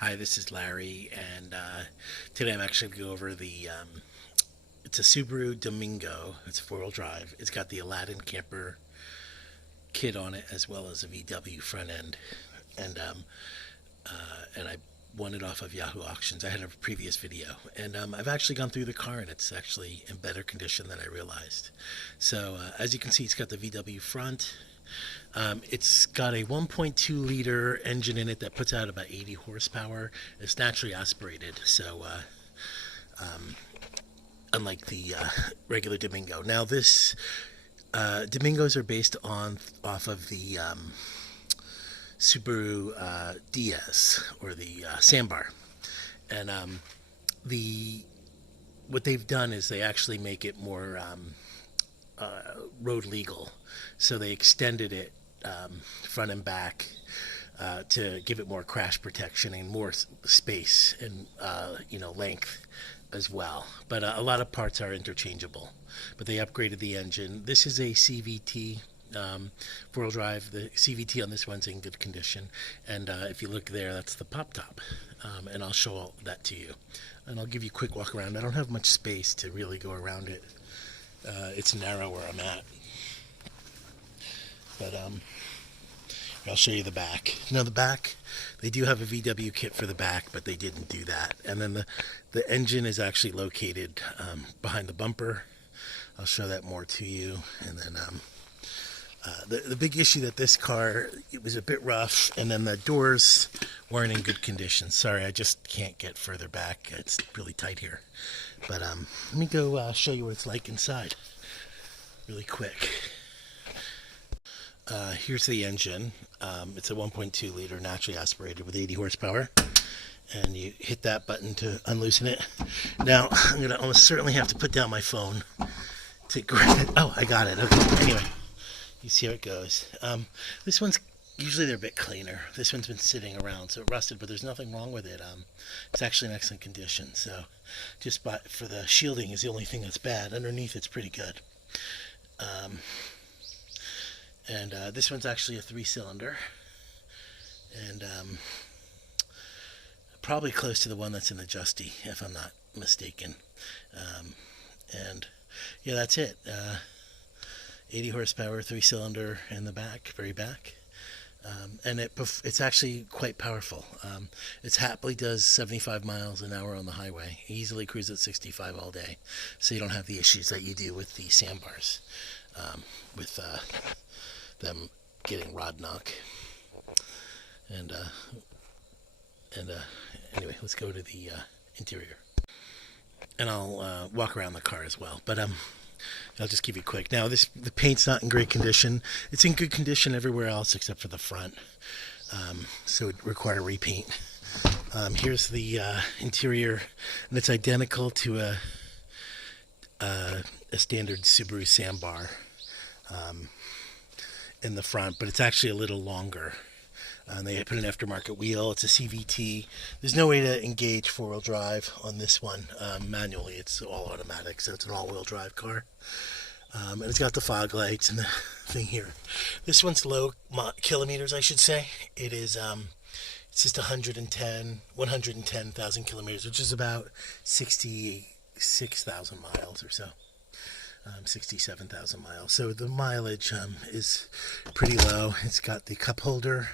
Hi, this is Larry, and today I'm actually going to go over it's a Subaru Domingo. It's a four-wheel drive. It's got the Aladdin camper kit on it as well as a VW front end, and I won it off of Yahoo auctions. I had a previous video, and I've actually gone through the car, and it's actually in better condition than I realized. So as you can see, it's got the VW front. It's got a 1.2 liter engine in it that puts out about 80 horsepower. It's naturally aspirated, so unlike the regular Domingo. Now, this Domingos are based off of the Subaru DS or the Sandbar, and the what they've done is they actually make it more road legal. So they extended it front and back to give it more crash protection and more space and length as well. But a lot of parts are interchangeable. But they upgraded the engine. This is a CVT four-wheel drive. The CVT on this one's in good condition. And if you look there, that's the pop top. And I'll show all that to you. And I'll give you a quick walk around. I don't have much space to really go around it. It's narrow where I'm at. But I'll show you the back. Now the back, they do have a VW kit for the back, but they didn't do that. And then the engine is actually located behind the bumper. I'll show that more to you. And then the big issue that this car, it was a bit rough, and then the doors weren't in good condition. Sorry, I just can't get further back. It's really tight here. But let me go show you what it's like inside really quick. Here's the engine. It's a 1.2 liter naturally aspirated with 80 horsepower. And you hit that button to unloosen it. Now, I'm going to almost certainly have to put down my phone to grab it. Oh, I got it. Okay. Anyway, you see how it goes. This one's, usually they're a bit cleaner. This one's been sitting around, so it rusted, but there's nothing wrong with it. It's actually in excellent condition. So just for the shielding is the only thing that's bad. Underneath, it's pretty good. And this one's actually a 3-cylinder, and probably close to the one that's in the Justy, if I'm not mistaken. And yeah, that's it. 80 horsepower, 3-cylinder in the back, very back. And it's actually quite powerful. It happily does 75 miles an hour on the highway. Easily cruises at 65 all day, so you don't have the issues that you do with the Sandbars, with them getting rod knock. And anyway, let's go to the interior, and I'll walk around the car as well. But I'll just give you quick. Now, the paint's not in great condition. It's in good condition everywhere else except for the front, so it require repaint. Here's the interior, and it's identical to a standard Subaru Sandbar in the front, but it's actually a little longer. They put an aftermarket wheel. It's a CVT. There's no way to engage four-wheel drive on this one manually. It's all automatic, so it's an all-wheel drive car. And it's got the fog lights and the thing here. This one's low kilometers, I should say. It is it's just 110,000 kilometers, which is about 66,000 miles or so. 67,000 miles. So the mileage is pretty low. It's got the cup holder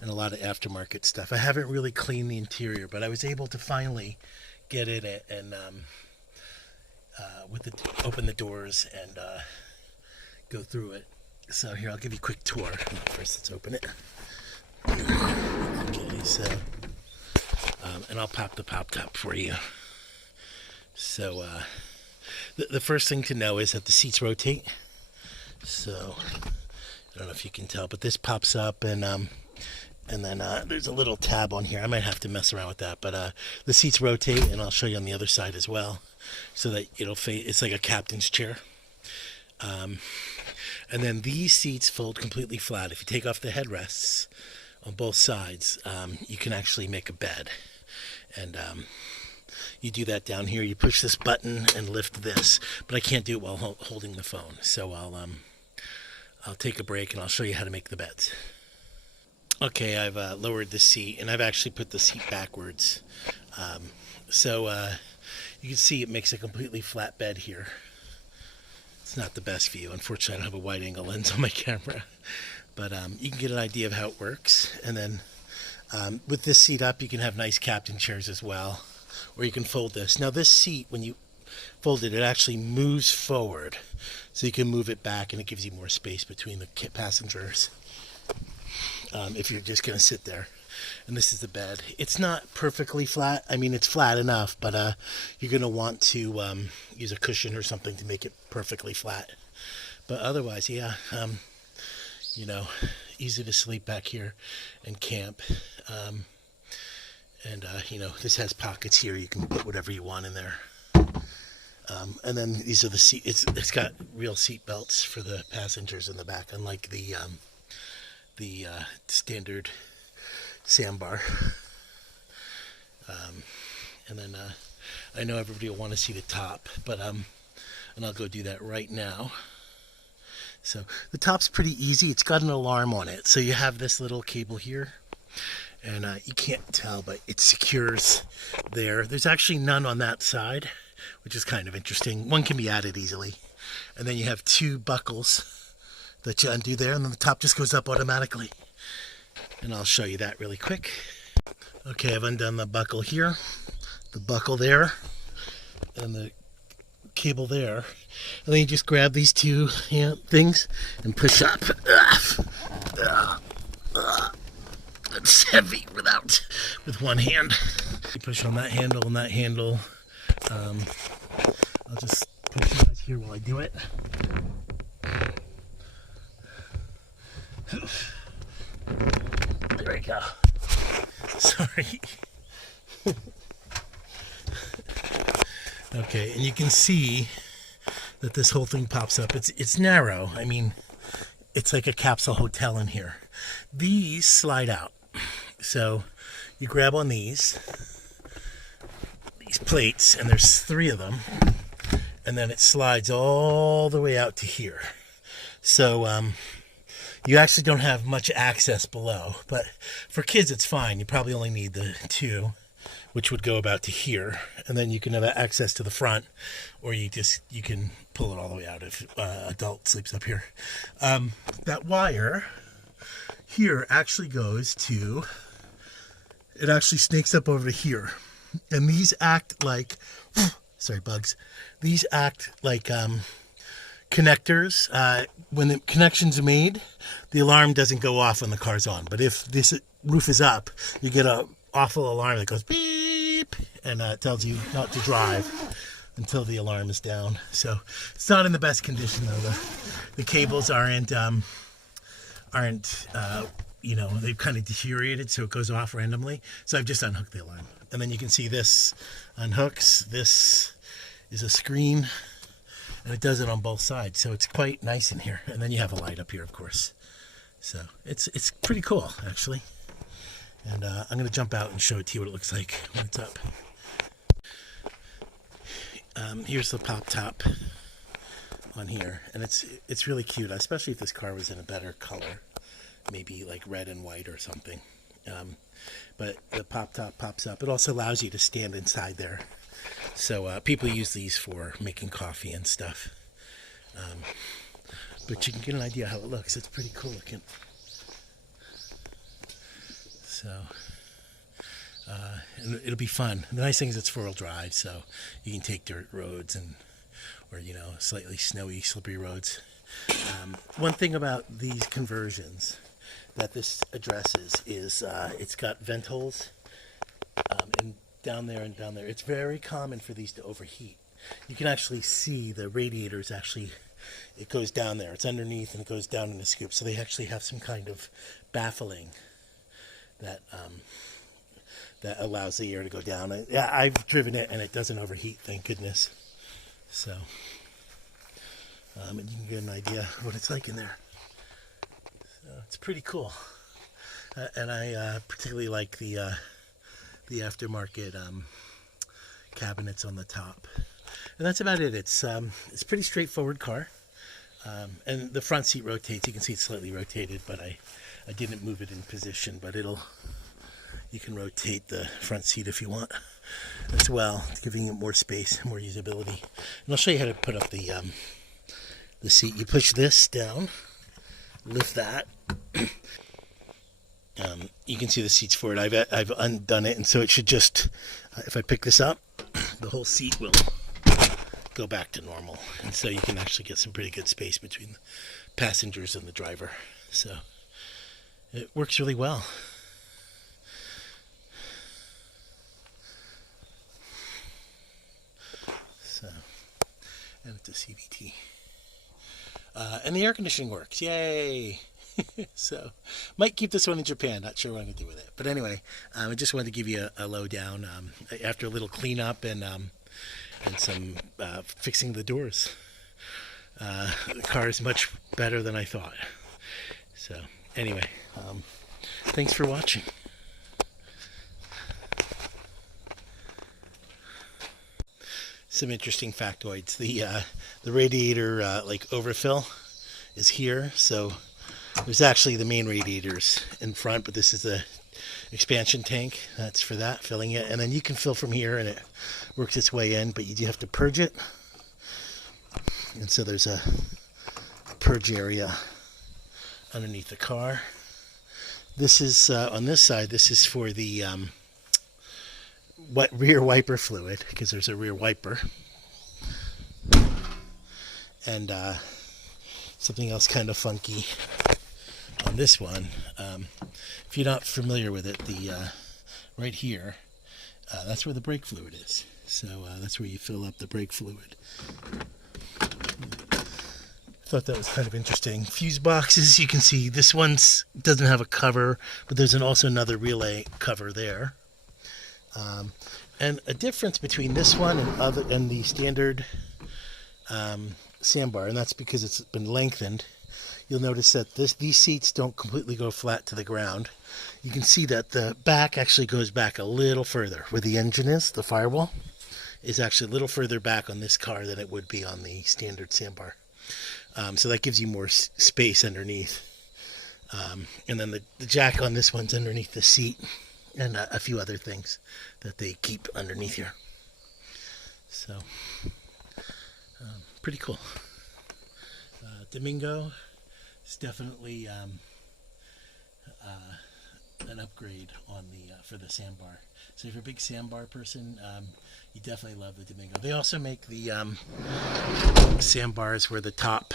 and a lot of aftermarket stuff. I haven't really cleaned the interior, but I was able to finally get in it and open the doors and go through it. So here, I'll give you a quick tour. First, let's open it. Okay, so and I'll pop the pop top for you. So the first thing to know is that the seats rotate. So I don't know if you can tell, but this pops up, and then there's a little tab on here. I might have to mess around with that, but the seats rotate, and I'll show you on the other side as well, so that it'll face. It's like a captain's chair. And then these seats fold completely flat. If you take off the headrests on both sides, you can actually make a bed, and you do that down here. You push this button and lift this, but I can't do it while holding the phone. So I'll take a break and I'll show you how to make the beds. Okay, I've lowered the seat, and I've actually put the seat backwards. So you can see it makes a completely flat bed here. It's not the best view. Unfortunately, I don't have a wide-angle lens on my camera. But you can get an idea of how it works. And then with this seat up, you can have nice captain chairs as well. Or you can fold this. Now this seat, when you fold it, it actually moves forward. So you can move it back, and it gives you more space between the passengers. If you're just going to sit there. And this is the bed. It's not perfectly flat. I mean, it's flat enough, but you're going to want to use a cushion or something to make it perfectly flat. But otherwise, yeah, you know, easy to sleep back here and camp. You know, this has pockets here. You can put whatever you want in there. And then these are the seat. It's got real seat belts for the passengers in the back, unlike the standard Sandbar. And then I know everybody will want to see the top, but and I'll go do that right now. So the top's pretty easy. It's got an alarm on it. So you have this little cable here, and you can't tell, but it secures there. There's actually none on that side, which is kind of interesting. One can be added easily. And then you have two buckles that you undo there, and then the top just goes up automatically. And I'll show you that really quick. Okay, I've undone the buckle here, the buckle there, and the cable there. And then you just grab these two things and push up. It's heavy with one hand. You push on that handle and that handle. I'll just put you guys here while I do it. There we go. Sorry. Okay, and you can see that this whole thing pops up. It's narrow. I mean, it's like a capsule hotel in here. These slide out. So you grab on these plates, and there's 3 of them, and then it slides all the way out to here. So you actually don't have much access below, but for kids it's fine. You probably only need the 2, which would go about to here, and then you can have access to the front, or you can pull it all the way out if adult sleeps up here. That wire here actually goes to, it actually snakes up over to here, and these act like sorry, bugs. These act like connectors. When the connection's made, the alarm doesn't go off when the car's on. But if this roof is up, you get an awful alarm that goes beep, and tells you not to drive until the alarm is down. So it's not in the best condition though. The cables aren't you know, they've kind of deteriorated, so it goes off randomly. So I've just unhooked the alarm, and then you can see this unhooks. This is a screen, and it does it on both sides, so it's quite nice in here. And then you have a light up here, of course. So it's pretty cool, actually. And I'm going to jump out and show it to you what it looks like when it's up. Here's the pop top on here, and it's really cute, especially if this car was in a better color, maybe like red and white or something. But the pop top pops up. It also allows you to stand inside there. So people use these for making coffee and stuff. But you can get an idea how it looks. It's pretty cool looking. So and it'll be fun. The nice thing is it's 4-wheel drive, so you can take dirt roads or you know, slightly snowy, slippery roads. One thing about these conversions that this addresses is it's got vent holes and down there and down there. It's very common for these to overheat. You can actually see the radiators actually, it goes down there. It's underneath and it goes down in a scoop. So they actually have some kind of baffling that that allows the air to go down. I've driven it and it doesn't overheat, thank goodness. So and you can get an idea of what it's like in there. So it's pretty cool. And I particularly like the aftermarket cabinets on the top. And that's about it. It's a pretty straightforward car. And the front seat rotates. You can see it's slightly rotated, but I I didn't move it in position, but you can rotate the front seat if you want as well, giving it more space, more usability. And I'll show you how to put up the seat. You push this down, lift that. You can see the seats for it. I've undone it, and so it should just, if I pick this up, the whole seat will go back to normal. And so you can actually get some pretty good space between the passengers and the driver. So it works really well. So, and it's a CVT. And the air conditioning works. Yay! So, might keep this one in Japan. Not sure what I'm going to do with it. But anyway, I just wanted to give you a lowdown after a little cleanup and some fixing the doors. The car is much better than I thought. So, anyway, thanks for watching. Some interesting factoids. The radiator overfill is here. So there's actually the main radiators in front, but this is the expansion tank. That's for that, filling it. And then you can fill from here and it works its way in, but you do have to purge it. And so there's a purge area underneath the car. This is, on this side, this is for the rear wiper fluid, because there's a rear wiper. And something else kind of funky on this one. If you're not familiar with it, right here, that's where the brake fluid is. So that's where you fill up the brake fluid. Thought that was kind of interesting. Fuse boxes, you can see this one doesn't have a cover, but there's also another relay cover there. And a difference between this one and the standard Sandbar, and that's because it's been lengthened. You'll notice that these seats don't completely go flat to the ground. You can see that the back actually goes back a little further. Where the engine is, the firewall, is actually a little further back on this car than it would be on the standard Sandbar. So that gives you more space underneath. And then the jack on this one's underneath the seat, and a few other things that they keep underneath here. So, pretty cool. Domingo is definitely an upgrade on for the Sandbar. So if you're a big Sandbar person, you definitely love the Domingo. They also make the Sandbars where the top,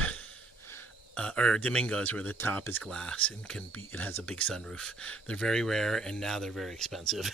or Domingos where the top is glass and it has a big sunroof. They're very rare, and now they're very expensive.